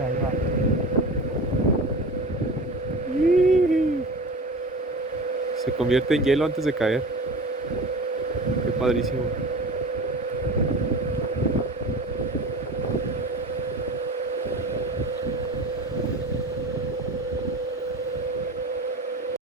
ahí va. Se convierte en hielo antes de caer. Qué padrísimo.